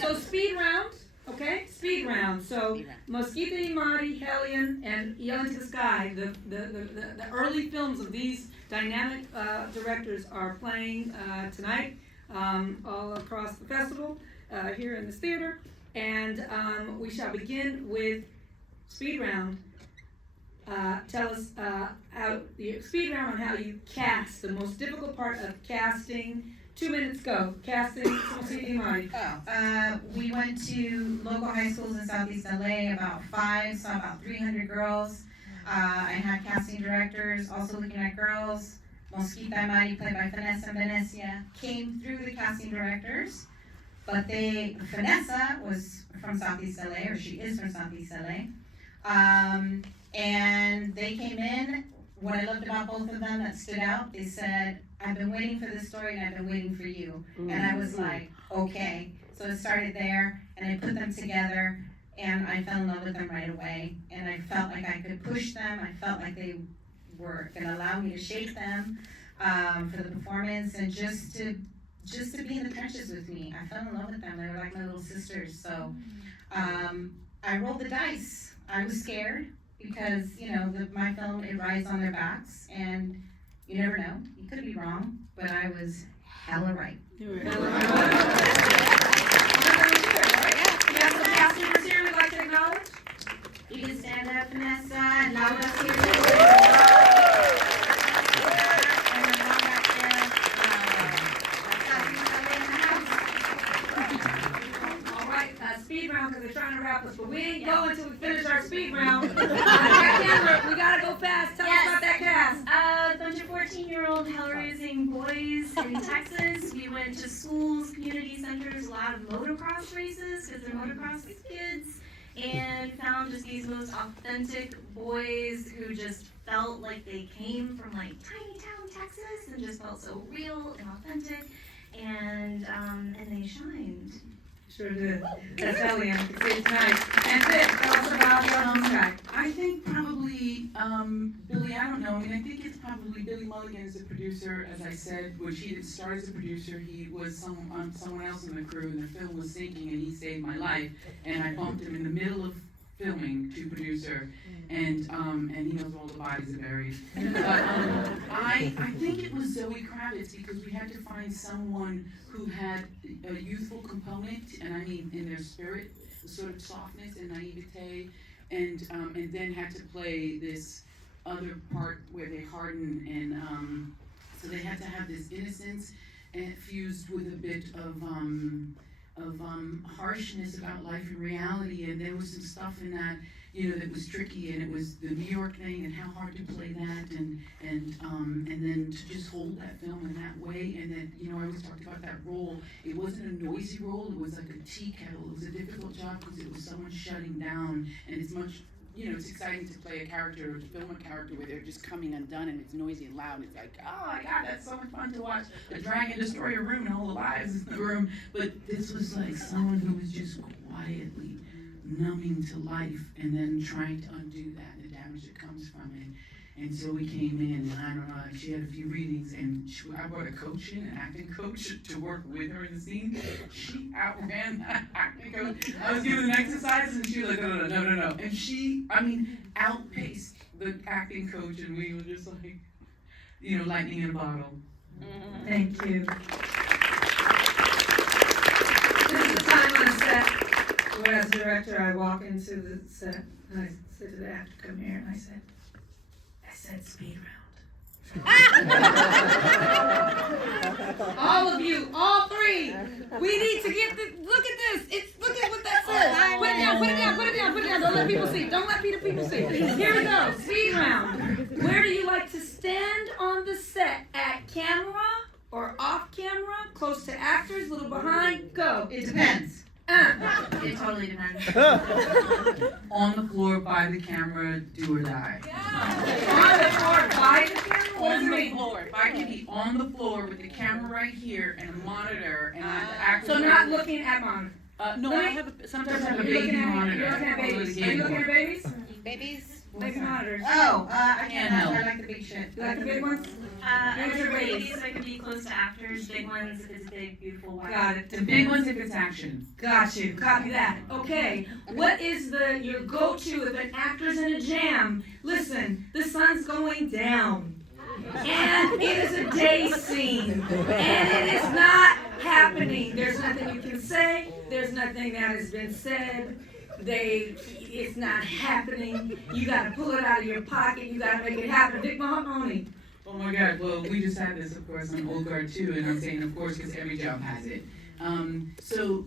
So speed round, okay? Speed round. So Mosquito y Mari, Hellion, and Yelling to the Sky, the early films of these dynamic directors are playing tonight all across the festival here in this theater. And we shall begin with speed round. Tell us how the speed round on how you cast, the most difficult part of casting. 2 minutes go. Casting. We went to local high schools in Southeast LA, about 5, saw about 300 girls. I had casting directors also looking at girls. Mosquita y Mari, played by Vanessa and Venecia, came through the casting directors, but Vanessa was from Southeast LA, or she is from Southeast LA. And they came in. What I loved about both of them that stood out, they said, I've been waiting for this story and I've been waiting for you. And I was like, okay. So it started there, and I put them together, and I fell in love with them right away. And I felt like I could push them. I felt like they were going to allow me to shape them for the performance, and just to be in the trenches with me. I fell in love with them. They were like my little sisters. So I rolled the dice. I was scared because, my film, it rides on their backs, and you never know. You could be wrong, but I was hella right. You were hella right. We have some cast members here we'd like to acknowledge. You can stand up, Vanessa, and Laura's here too. Speed round, because they're trying to wrap us, but we ain't going until we finish our speed round. We gotta go fast. Tell us about that cast. A bunch of 14-year-old hell-raising boys in Texas. We went to schools, community centers, a lot of motocross races, because they're motocross kids, and found just these most authentic boys who just felt like they came from like tiny town Texas and just felt so real and authentic, and they shined. Sure did. That's Ellie, I can see tonight. And Vic, tell us about your guy. I think probably, Billy, I don't know, I think it's probably Billy Mulligan is a producer, as I said, which he didn't start as a producer, he was someone else in the crew, and the film was sinking, and he saved my life, and I bumped him in the middle of filming to producer, and he knows all the bodies are buried. But I think it was Zoe Kravitz, because we had to find someone who had a youthful component, and I mean in their spirit, the sort of softness and naivete, and then had to play this other part where they harden, and so they had to have this innocence and fused with a bit of harshness about life and reality, and there was some stuff in that, that was tricky, and it was the New York thing, and how hard to play that, and then to just hold that film in that way, and then, I always talked about that role. It wasn't a noisy role, it was like a tea kettle. It was a difficult job because it was someone shutting down, and it's much, it's exciting to play a character or to film a character where they're just coming undone and it's noisy and loud. It's like, oh my God, that's so much fun to watch a dragon destroy a room and all the lives in the room. But this was like someone who was just quietly numbing to life and then trying to undo that and the damage that comes from it. And so we came in, and I don't know, she had a few readings, and I brought a coach in, an acting coach, to work with her in the scene. She outran that acting coach. I was giving them exercises, and she was like, no. And she, outpaced the acting coach, and we were just like, lightning in a bottle. Thank you. This is the time on set where, as a director, I walk into the set, and I said to the actor, come here, and I said speed round. All of you, all three, we need to get this, look at this, look at what that says. Put it down, don't let people see, Here we go, speed round. Where do you like to stand on the set? At camera or off camera? Close to actors, a little behind? Go. It depends. It totally depends. On the floor, by the camera, do or die. On the floor, by the camera? What does it mean? If I can be on the floor with the camera right here and a monitor, and I have the actors. So not looking at monitor. No, sometimes I have a baby monitor. You're looking at babies. Are you looking at babies? Babies? baby monitors. Oh, I can't Handheld. help. I like the big shit. You like the big ones? I Those are like raised. these that can be close to actors, big ones if it's big, beautiful, wide. Got it. The big ones if it's action. Got you. Copy that. Okay. What is your go-to if an actor's in a jam? Listen, the sun's going down. And it is a day scene. And it is not happening. There's nothing you can say. There's nothing that has been said. It's not happening. You gotta pull it out of your pocket. You gotta make it happen. Vic Mahoney. Oh my God, well, we just had this, of course, on Old Guard too, and I'm saying, of course, because every job has it. So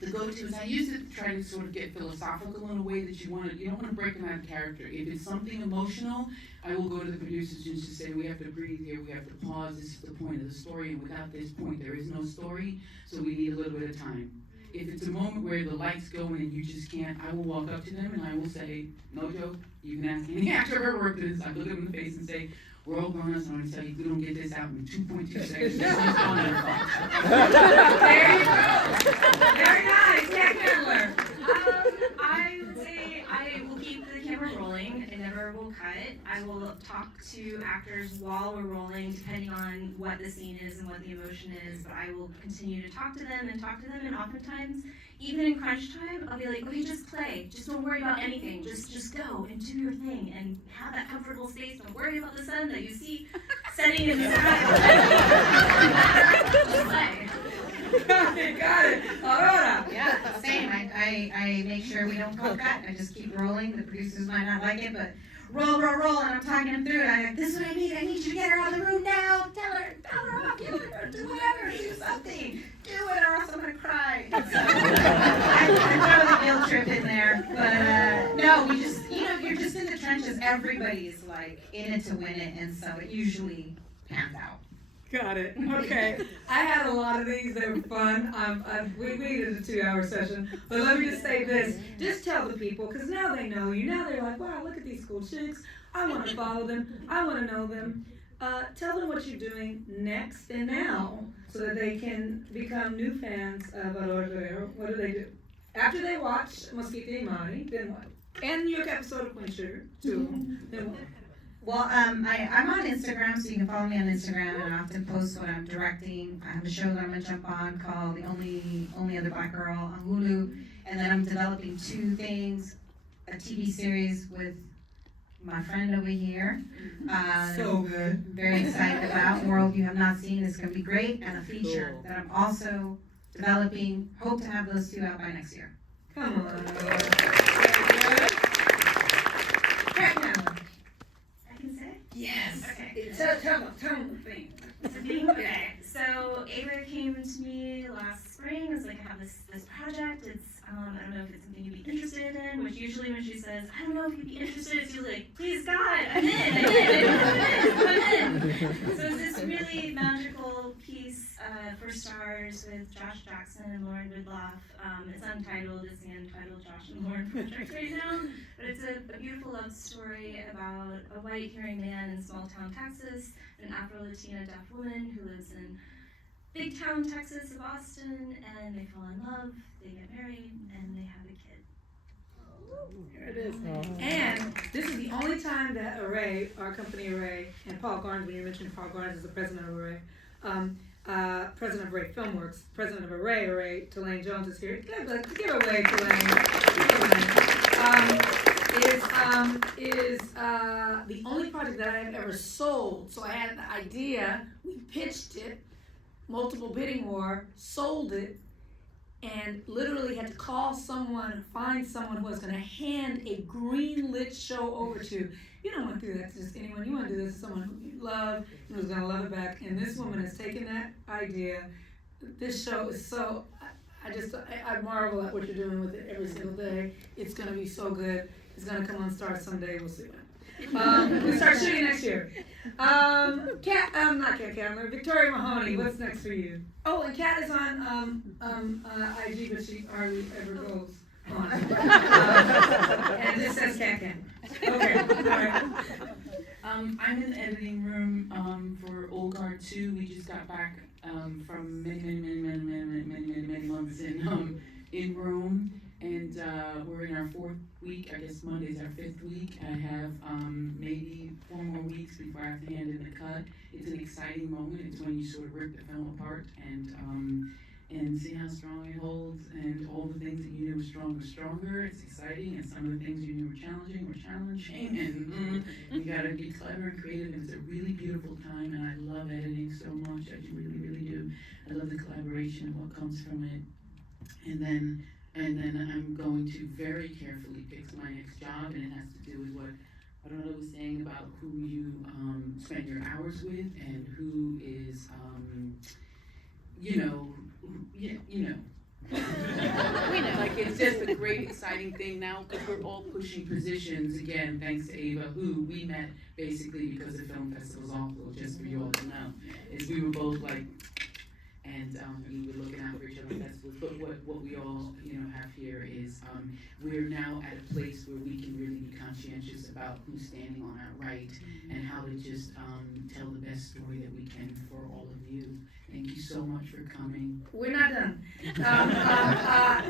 the go-to is I used to try to sort of get philosophical in a way that you don't want to break them out of character. If it's something emotional, I will go to the producers and just say, we have to breathe here, we have to pause, this is the point of the story, and without this point, there is no story, so we need a little bit of time. If it's a moment where the lights go in and you just can't, I will walk up to them and I will say, no joke, you can ask any actor I've ever worked with this, I look them in the face and say, we're all grown-ups, and I'm gonna tell you, if we don't get this out in 2.2 seconds, this one's on their fault. There you go. Very nice. Cat Candler. I would say I will keep the camera rolling. I never will cut. I will talk to actors while we're rolling, depending on what the scene is and what the emotion is. But I will continue to talk to them, and oftentimes, even in crunch time, I'll be like, okay, just play. Just don't worry about anything. Just go and do your thing and have that comfortable space. Don't worry about the sun that you see setting in the sky. Just play. Got it. Aurora. Yeah, same. I make sure we don't go cut. I just keep rolling. The producers might not like it, but roll, and I'm talking them through it. I'm like, this is what I need. I need you to get her out of the room now. Tell her, I'm killing her. Do whatever. Do something. Do it, or else I'm gonna cry. So, I throw the guilt trip in there, but no, we just, you're just in the trenches. Everybody's like in it to win it, and so it usually pans out. Got it. Okay. I had a lot of these. They were fun. We did a 2-hour session. But let me just say this. Just tell the people, because now they know you. Now they're like, wow, look at these cool chicks. I want to follow them. I want to know them. Tell them what you're doing next and now so that they can become new fans of Aurora Guerrero. What do they do? After they watch Mosquito y Mari, then what? And your episode of Queen Sugar, too. Then what? Well, I'm on Instagram, so you can follow me on Instagram, and I often post what I'm directing. I have a show that I'm gonna jump on called The Only Other Black Girl on Hulu, and then I'm developing 2 things, a TV series with my friend over here. So good. Very excited about, world you have not seen, it's gonna be great, and a feature that I'm also developing. Hope to have those 2 out by next year. Come on. Very good. Cat Candler. I can say? Yes. Okay. Tell them the thing. It's a thing? Okay. So Ava came to me last spring. It was like, I have this project. It's I don't know if it's something you'd be interested in, which usually when she says, I don't know if you'd be interested, it's usually like, please God, I'm in. So it's this really magical piece for stars with Josh Jackson and Lauren Vidloff. It's untitled, it's the untitled Josh and Lauren project right now, but it's a beautiful love story about a white hearing man in small town Texas, an Afro-Latina deaf woman who lives in big town Texas of Austin, and they fall in love, they get married, and they have a kid. Here it is. And this is the only time that Array, our company Array, and Paul Garnes, when you mentioned Paul Garnes is the president of Array, president of Array Filmworks, president of Array, Tulane Jones is here. Give away, Tulane. Is the only project that I have ever sold. So I had the idea, we pitched it, multiple bidding war, sold it, and literally had to call someone, find someone who was going to hand a green lit show over to. You don't want to do that to just anyone. You want to do this to someone who you love and who's going to love it back. And this woman has taken that idea. This show is so, I marvel at what you're doing with it every single day. It's going to be so good. It's going to come on Stars someday. We'll see. We start shooting next year. Not Cat Candler, Victoria Mahoney, what's next for you? Oh, and Cat is on IG, but she hardly ever goes on. And this says Cat Candler. Okay, all right. I'm in the editing room for Old Guard 2. We just got back from many months in Rome, and we're in our 4th week. I guess Monday's our 5th week. I have maybe 4 more weeks before I have to hand in the cut. It's an exciting moment. It's when you sort of rip the film apart and see how strong it holds, and all the things that you knew were stronger. It's exciting, and some of the things you knew were challenging, and you gotta be clever and creative, and it's a really beautiful time, and I love editing so much. I really, really do. I love the collaboration and what comes from it. And then I'm going to very carefully pick my next job, and it has to do with what Aurora was saying about who you spend your hours with, and who is, Like, it's just a great, exciting thing now, because we're all pushing positions, again, thanks to Ava, who we met basically because the film festival's awful, just for you all to know, is we were both like, and we were looking out for each other at festivals, but what we all, have here is, we're now at a place where we can really be conscientious about who's standing on our right, and how to just tell the best story that we can for all of you. Thank you so much for coming. We're not done.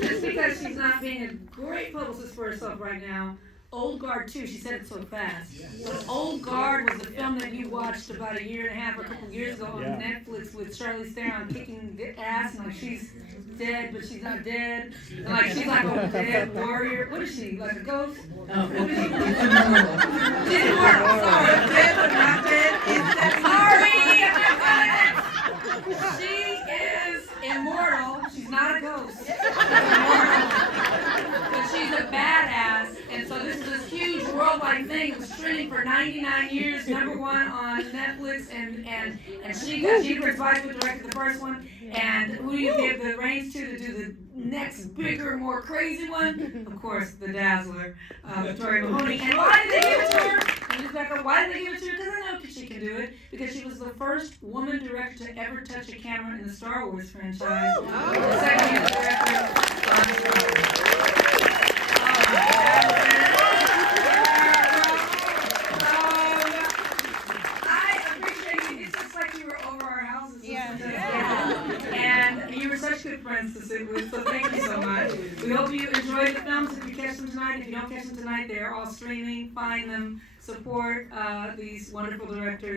Just because she's not being a great publicist for herself right now, Old Guard 2, she said it so fast. But Old Guard was a film that you watched about 1.5 years or a couple years ago on Netflix with Charlize Theron kicking the ass, and like she's dead, but she's not dead. And like she's like a dead warrior. What is she? Like a ghost? What is she? It's immortal. Sorry, dead but not dead. Sorry, she is immortal. She's not a ghost. She's immortal. But she's a badass. And so this is this huge worldwide thing. It was streaming for 99 years, #1 on Netflix, and she Chris Weisman directed the first one. And who do you give the reins to do the next bigger, more crazy one? Of course, the Dazzler, Victoria Mahoney. And why did they give it to her? And just back up, why did they give it to her? Because I know she can do it. Because she was the first woman director to ever touch a camera in the Star Wars franchise. The second year director on Star Wars. I appreciate you. It's just like you were over our houses. And you were such good friends to sit with, so thank you so much. We hope you enjoyed the films. If you catch them tonight, if you don't catch them tonight, they're all streaming. Find them, support these wonderful directors.